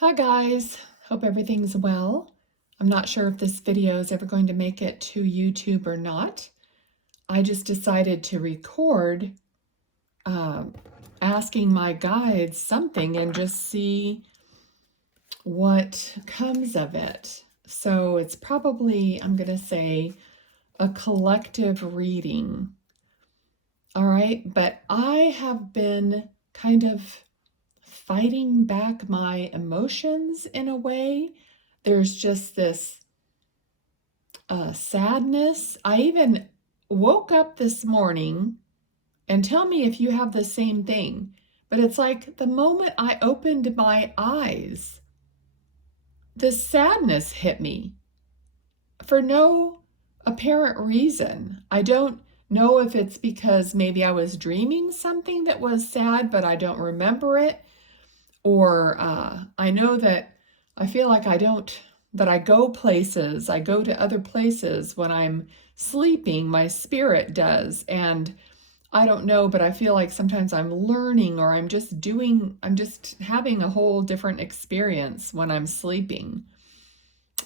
Hi guys, hope everything's well. I'm not sure if this video is ever going to make it to YouTube or not. I just decided to record asking my guides something and just see what comes of it. So it's probably, I'm going to say, a collective reading. All right, but I have been kind of fighting back my emotions in a way. There's just this sadness. I even woke up this morning, and tell me if you have the same thing, but it's like the moment I opened my eyes, the sadness hit me for no apparent reason. I don't know if it's because maybe I was dreaming something that was sad, but I don't remember it. Or I know that I feel like that I go places, I go to other places when I'm sleeping, my spirit does. And I don't know, but I feel like sometimes I'm learning or I'm just having a whole different experience when I'm sleeping.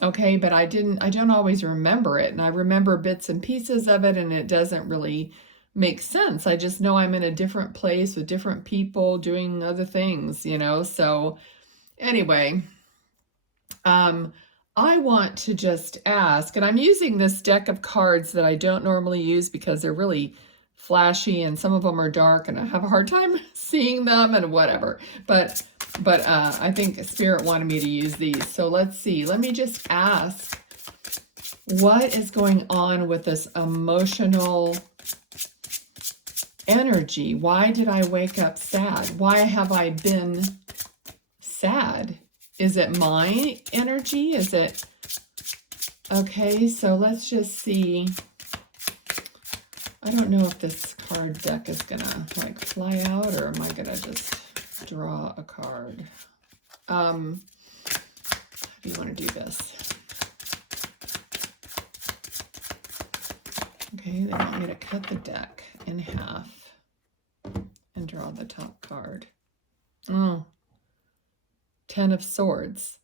Okay, but I don't always remember it. And I remember bits and pieces of it, and it doesn't really make sense. I just know I'm in a different place with different people doing other things, So anyway, I want to just ask, and I'm using this deck of cards that I don't normally use because they're really flashy and some of them are dark and I have a hard time seeing them and whatever. But I think Spirit wanted me to use these. So let's see. Let me just ask, what is going on with this emotional energy? Why did I wake up sad? Why have I been sad? Is it my energy? Is it... Okay, so let's just see. I don't know if this card deck is gonna like fly out, or am I gonna just draw a card? How do you want to do this? Okay, they want me to cut the deck in half and draw the top card. Oh, 10 of Swords,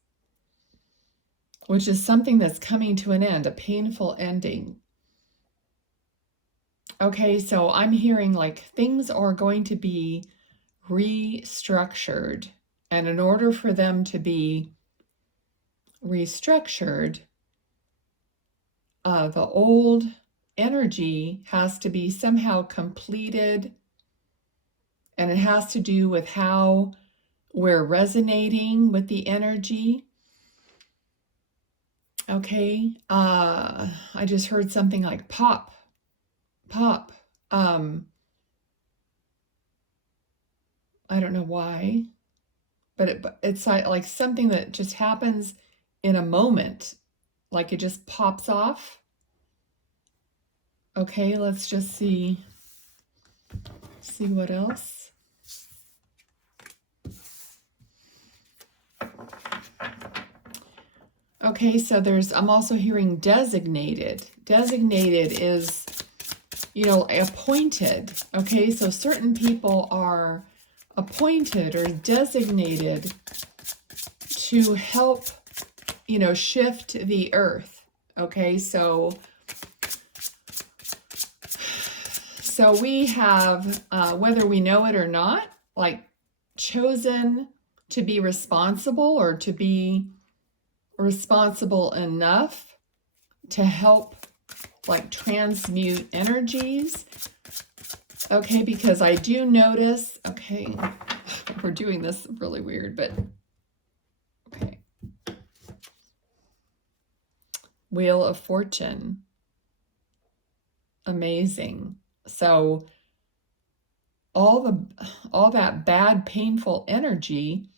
which is something that's coming to an end, a painful ending. Okay, so I'm hearing like things are going to be restructured, and in order for them to be restructured, the old energy has to be somehow completed, and it has to do with how we're resonating with the energy. Okay, I just heard something like pop. I don't know why, but it's like something that just happens in a moment, like it just pops off. Okay, let's just see what else. Okay, so I'm also hearing designated. Designated is, appointed. Okay, so certain people are appointed or designated to help, shift the earth. Okay, so we have, whether we know it or not, like chosen to be responsible or to be responsible enough to help like transmute energies. Okay, because I do notice, okay, we're doing this really weird, but okay. Wheel of Fortune. Amazing. So all that bad, painful energy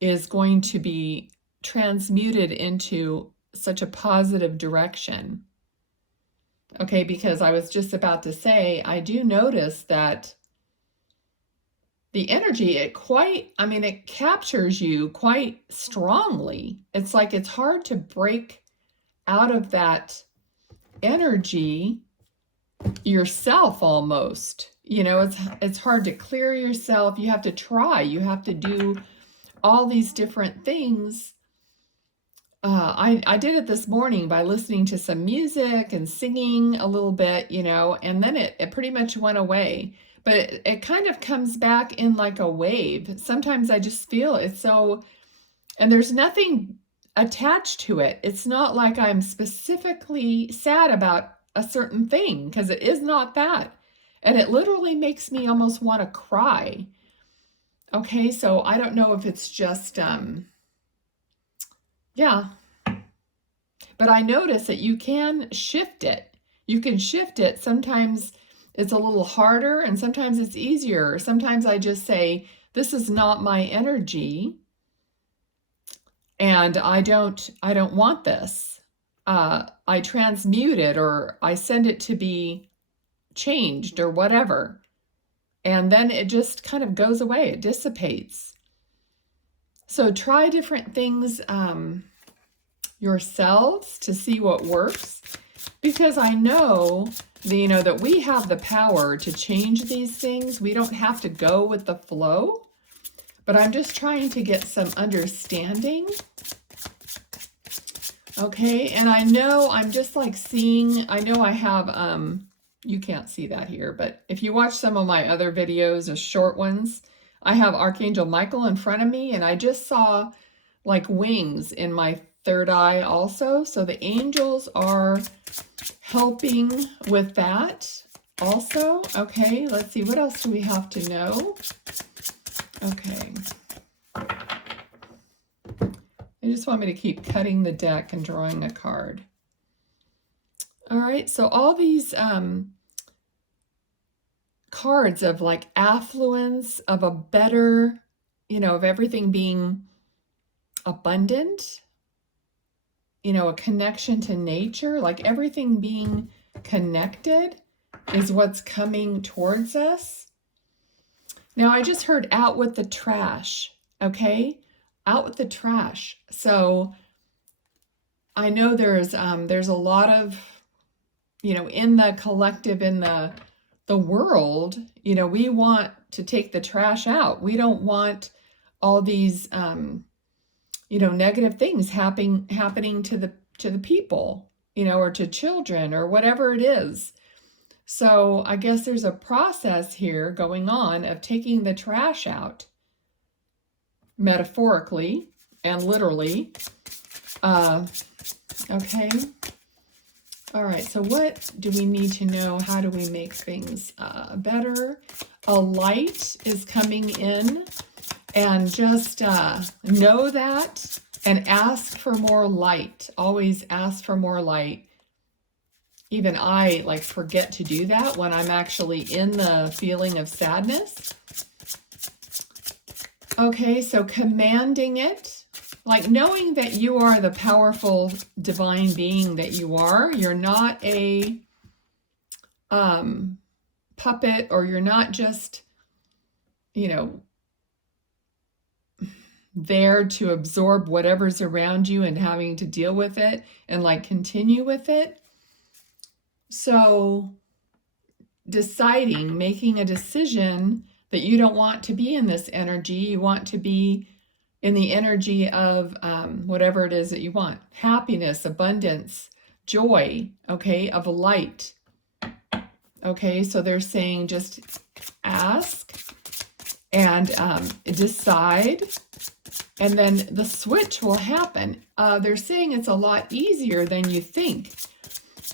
is going to be transmuted into such a positive direction. Okay, because I was just about to say, I do notice that the energy, it captures you quite strongly. It's like it's hard to break out of that energy yourself almost. It's hard to clear yourself. You have to try. You have to do all these different things. I did it this morning by listening to some music and singing a little bit, and then it pretty much went away. But it kind of comes back in like a wave. Sometimes I just feel it's so, and there's nothing attached to it. It's not like I'm specifically sad about a certain thing, because it is not that. And it literally makes me almost want to cry. Okay, so I don't know if it's just, yeah. But I notice that you can shift it. You can shift it. Sometimes it's a little harder and sometimes it's easier. Sometimes I just say, this is not my energy and I don't want this. I transmute it, or I send it to be changed or whatever. And then it just kind of goes away. It dissipates. So try different things yourselves to see what works, because I know that we have the power to change these things. We don't have to go with the flow, but I'm just trying to get some understanding. Okay, and I know I'm just like seeing, I know I have, you can't see that here, but if you watch some of my other videos, the short ones, I have Archangel Michael in front of me, and I just saw like wings in my third eye also. So the angels are helping with that also. Okay, let's see, what else do we have to know? Okay. They just want me to keep cutting the deck and drawing a card. All right, so all these cards of like affluence, of a better, of everything being abundant, a connection to nature, like everything being connected is what's coming towards us. Now, I just heard out with the trash, okay? Out with the trash. So I know there's a lot of, in the collective, in the world, we want to take the trash out. We don't want all these, negative things happening to the people, or to children or whatever it is. So I guess there's a process here going on of taking the trash out, metaphorically and literally. Okay. All right, so what do we need to know? How do we make things better? A light is coming in, and just know that and ask for more light. Always ask for more light. Even I forget to do that when I'm actually in the feeling of sadness. Okay, so commanding it. Like knowing that you are the powerful divine being that you are. You're not a puppet, or you're not just, there to absorb whatever's around you and having to deal with it and continue with it. So making a decision that you don't want to be in this energy. You want to be in the energy of whatever it is that you want. Happiness, abundance, joy, okay, of light. Okay, so they're saying just ask and decide, and then the switch will happen. They're saying it's a lot easier than you think.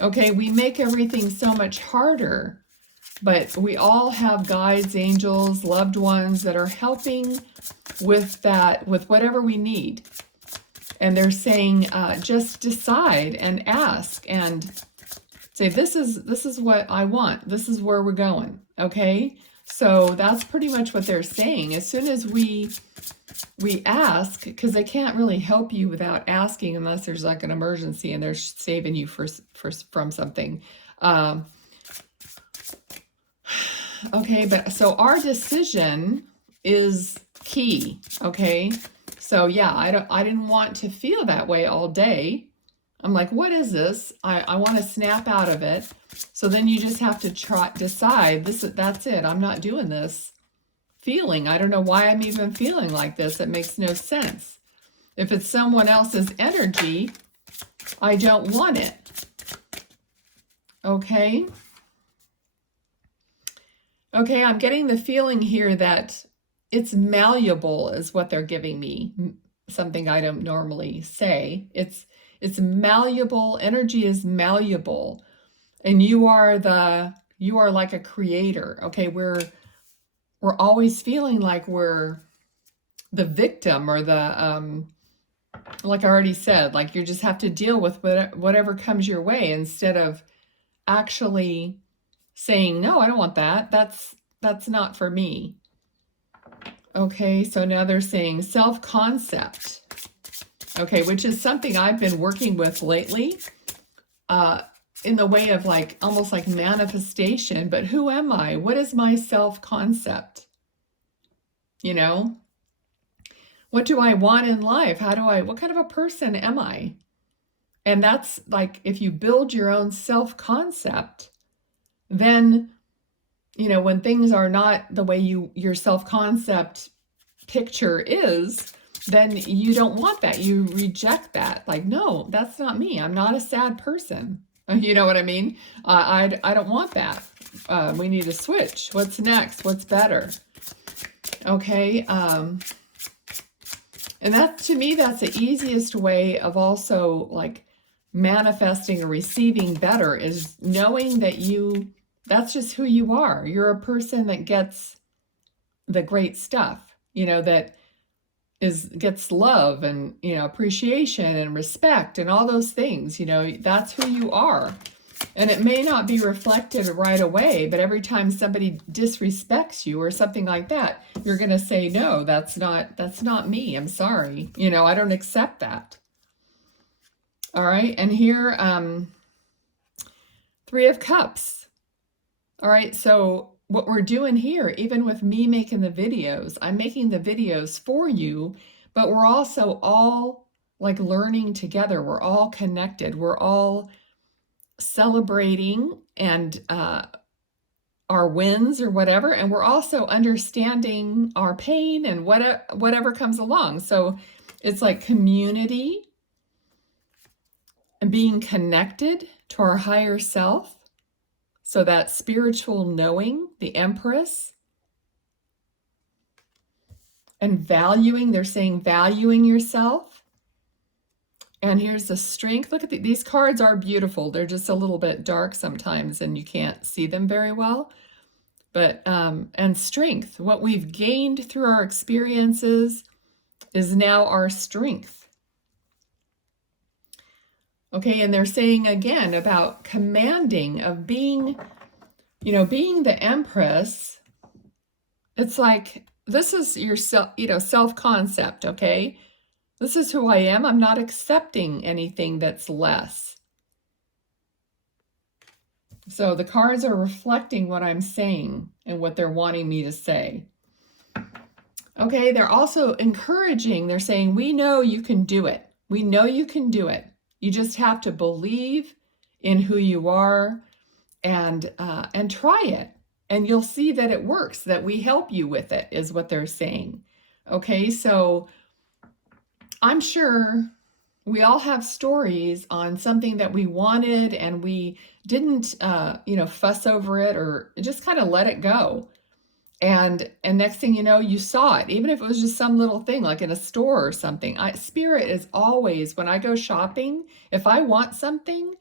Okay, we make everything so much harder, but we all have guides, angels, loved ones that are helping with that, with whatever we need. And they're saying just decide and ask and say, this is what I want. This is where we're going. Okay, so that's pretty much what they're saying. As soon as we ask, because they can't really help you without asking unless there's like an emergency and they're saving you from something. Okay, but so our decision is key. Okay, so yeah, I didn't want to feel that way all day. I'm like, what is this? I want to snap out of it. So then you just have to decide, that's it. I'm not doing this feeling. I don't know why I'm even feeling like this. It makes no sense. If it's someone else's energy, I don't want it. Okay? Okay, I'm getting the feeling here that it's malleable is what they're giving me. Something I don't normally say. It's malleable. Energy is malleable. And you are like a creator. Okay, we're always feeling like we're the victim or the like I already said, like you just have to deal with whatever comes your way instead of actually saying, no, I don't want that. That's not for me. Okay, so now they're saying self-concept. Okay, which is something I've been working with lately in the way of like almost like manifestation. But who am I? What is my self-concept? You know, what do I want in life? What kind of a person am I? And that's like, if you build your own self-concept, then, you know, when things are not the way your self-concept picture is, then you don't want that. You reject that. Like, no, that's not me. I'm not a sad person. You know what I mean? I don't want that. We need to switch. What's next? What's better? Okay. And that, to me, that's the easiest way of also like manifesting or receiving better, is knowing that that's just who you are. You're a person that gets the great stuff, you know, that gets love and, you know, appreciation and respect and all those things. You know, that's who you are. And it may not be reflected right away, but every time somebody disrespects you or something like that, you're going to say, no, that's not me. I'm sorry. You know, I don't accept that. All right. And here, 3 of Cups. All right. So what we're doing here, even with me making the videos, I'm making the videos for you, but we're also all like learning together. We're all connected. We're all celebrating and our wins or whatever, and we're also understanding our pain and whatever comes along. So it's like community and being connected to our higher self. So that spiritual knowing, the Empress, and valuing, they're saying valuing yourself. And here's the Strength. Look at these cards are beautiful. They're just a little bit dark sometimes and you can't see them very well. But, and Strength, what we've gained through our experiences is now our strength. Okay, and they're saying again about commanding, of being, you know, being the Empress. It's like, this is your self-concept, okay? This is who I am. I'm not accepting anything that's less. So the cards are reflecting what I'm saying and what they're wanting me to say. Okay, they're also encouraging. They're saying, we know you can do it. We know you can do it. You just have to believe in who you are and try it. And you'll see that it works, that we help you with it, is what they're saying. Okay, so I'm sure we all have stories on something that we wanted and we didn't, fuss over it or just kind of let it go. And next thing you know, you saw it, even if it was just some little thing like in a store or something. Spirit is always, when I go shopping, if I want something,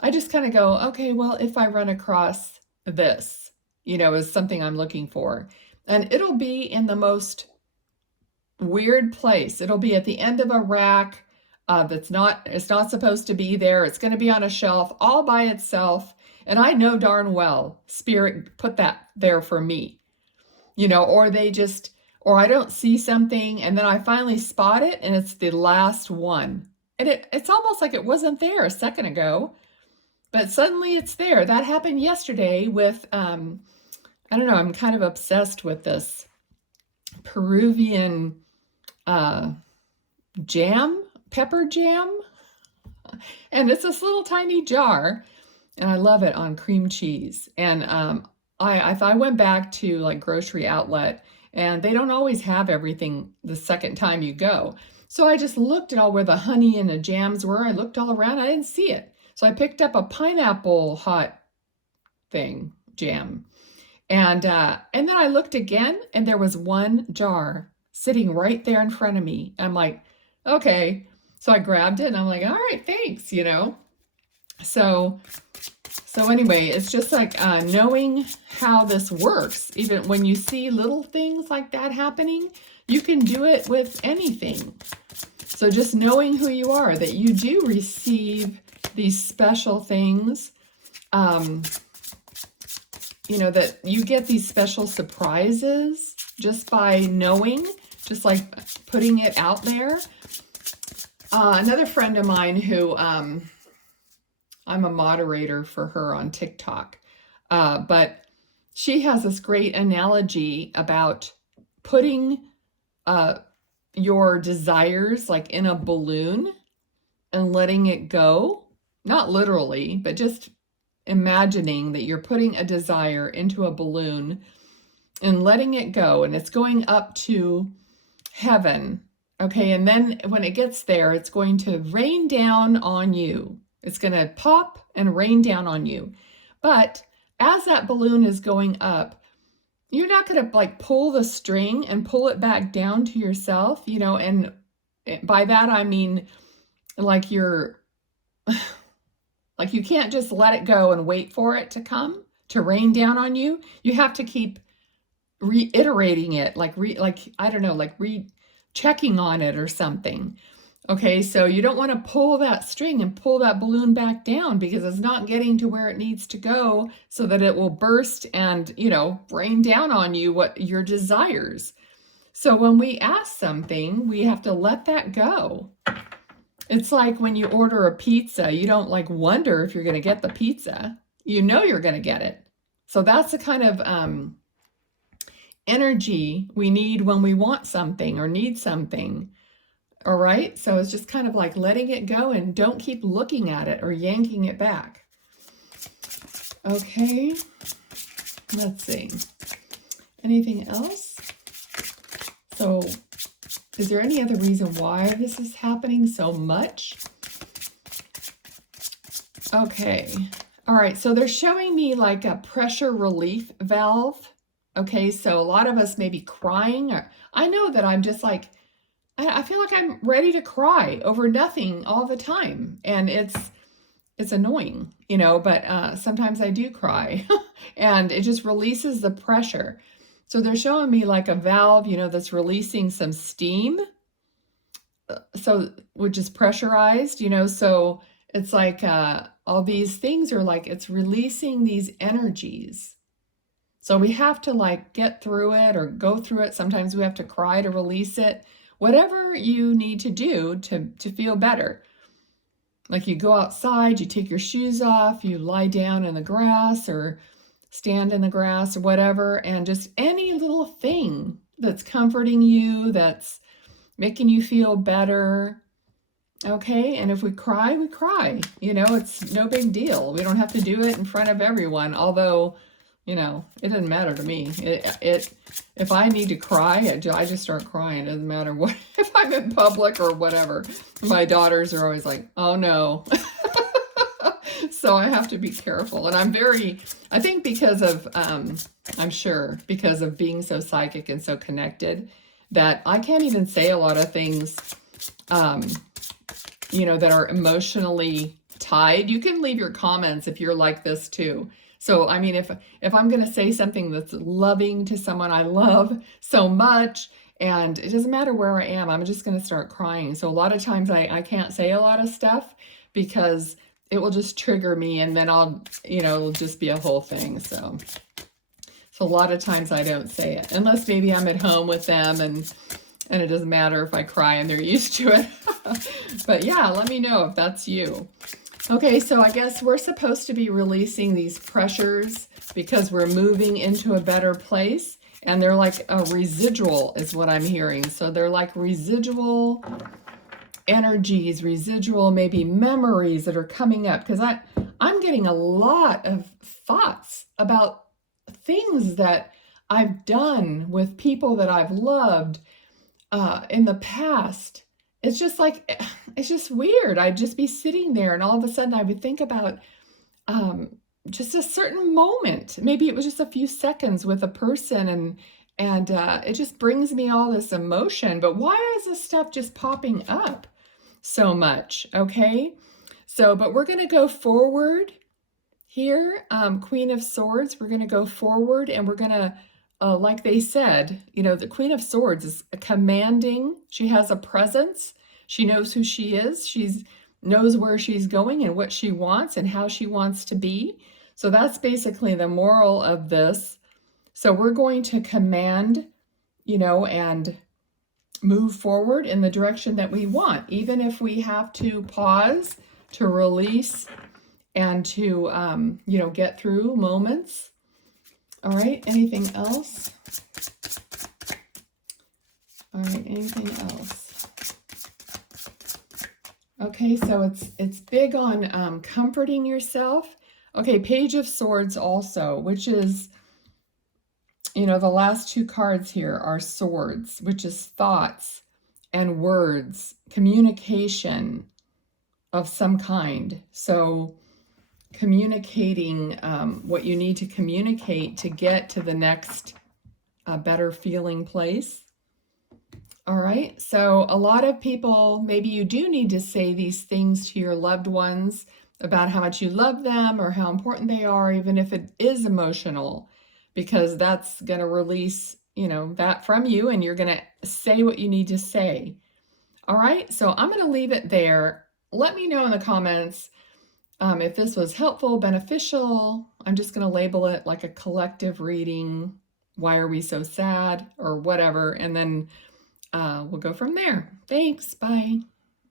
I just kind of go, okay, well, if I run across this, is something I'm looking for. And it'll be in the most weird place. It'll be at the end of a rack it's not supposed to be there. It's going to be on a shelf all by itself. And I know darn well Spirit put that there for me, or I don't see something and then I finally spot it and it's the last one. And it's almost like it wasn't there a second ago, but suddenly it's there. That happened yesterday with, I don't know, I'm kind of obsessed with this Peruvian pepper jam. And it's this little tiny jar and I love it on cream cheese. And if I went back to like grocery outlet and they don't always have everything the second time you go. So I just looked at all where the honey and the jams were. I looked all around. I didn't see it. So I picked up a pineapple hot thing, jam. And then I looked again, and there was one jar sitting right there in front of me. I'm like, okay. So I grabbed it, and I'm like, all right, thanks, you know. So anyway, it's just like knowing how this works. Even when you see little things like that happening, you can do it with anything. So just knowing who you are, that you do receive these special things, you know, that you get these special surprises just by knowing, just like putting it out there. Another friend of mine who, I'm a moderator for her on TikTok, but she has this great analogy about putting your desires like in a balloon and letting it go. Not literally, but just imagining that you're putting a desire into a balloon and letting it go, and it's going up to heaven. Okay, and then when it gets there, it's going to rain down on you. It's going to pop and rain down on you. But as that balloon is going up, you're not going to like pull the string and pull it back down to yourself, you know, and by that I mean like you're like you can't just let it go and wait for it to come to rain down on you. You have to keep reiterating it, like I don't know, like checking on it or something. Okay, so you don't want to pull that string and pull that balloon back down because it's not getting to where it needs to go so that it will burst and, you know, rain down on you what your desires. So when we ask something, we have to let that go. It's like when you order a pizza, you don't like wonder if you're going to get the pizza. You know you're going to get it. So that's the kind of energy we need when we want something or need something. All right, so it's just kind of like letting it go and don't keep looking at it or yanking it back. Okay, let's see. Anything else? So is there any other reason why this is happening so much? Okay, all right, so they're showing me like a pressure relief valve. Okay, so a lot of us may be crying. Or I know that I'm just like, I feel like I'm ready to cry over nothing all the time. And it's annoying, you know, but sometimes I do cry and it just releases the pressure. So they're showing me like a valve, you know, that's releasing some steam. So, which is pressurized, you know, so it's like all these things are like, it's releasing these energies. So we have to like get through it or go through it. Sometimes we have to cry to release it. Whatever you need to do to feel better. Like you go outside, you take your shoes off, you lie down in the grass or stand in the grass or whatever, and just any little thing that's comforting you, that's making you feel better. Okay, and if we cry, we cry. You know, it's no big deal. We don't have to do it in front of everyone, although, you know, it doesn't matter to me. If I need to cry, I just start crying. It doesn't matter what, if I'm in public or whatever. My daughters are always like, oh no. So I have to be careful. And I think because of, I'm sure because of being so psychic and so connected, that I can't even say a lot of things, you know, that are emotionally tied. You can leave your comments if you're like this too. So, I mean, if I'm going to say something that's loving to someone I love so much, and it doesn't matter where I am, I'm just going to start crying. So a lot of times I can't say a lot of stuff because it will just trigger me, and then I'll, you know, it'll just be a whole thing. So a lot of times I don't say it, unless maybe I'm at home with them and it doesn't matter if I cry and they're used to it. But yeah, let me know if that's you. Okay, so I guess we're supposed to be releasing these pressures because we're moving into a better place, and they're like a residual is what I'm hearing. So they're like residual energies, residual maybe memories that are coming up, because I'm getting a lot of thoughts about things that I've done with people that I've loved in the past. It's just like, it's just weird. I'd just be sitting there and all of a sudden I would think about um, just a certain moment. Maybe it was just a few seconds with a person, and it just brings me all this emotion. But why is this stuff just popping up so much? Okay, so but we're going to go forward here. Queen of Swords, we're going to go forward, and we're going to like they said, you know, the Queen of Swords is commanding. She has a presence. She knows who she is. She's knows where she's going and what she wants and how she wants to be. So that's basically the moral of this. So we're going to command, you know, and move forward in the direction that we want, even if we have to pause to release and to, you know, get through moments. All right, anything else? All right, anything else? Okay, so it's big on comforting yourself. Okay, Page of Swords also, which is, you know, the last two cards here are swords, which is thoughts and words, communication of some kind. So communicating what you need to communicate to get to the next better feeling place. All right, so a lot of people, maybe you do need to say these things to your loved ones about how much you love them or how important they are, even if it is emotional, because that's going to release, you know, that from you, and you're going to say what you need to say. All right, so I'm going to leave it there. Let me know in the comments if this was helpful, beneficial. I'm just going to label it like a collective reading. Why are we so sad or whatever? And then we'll go from there. Thanks. Bye.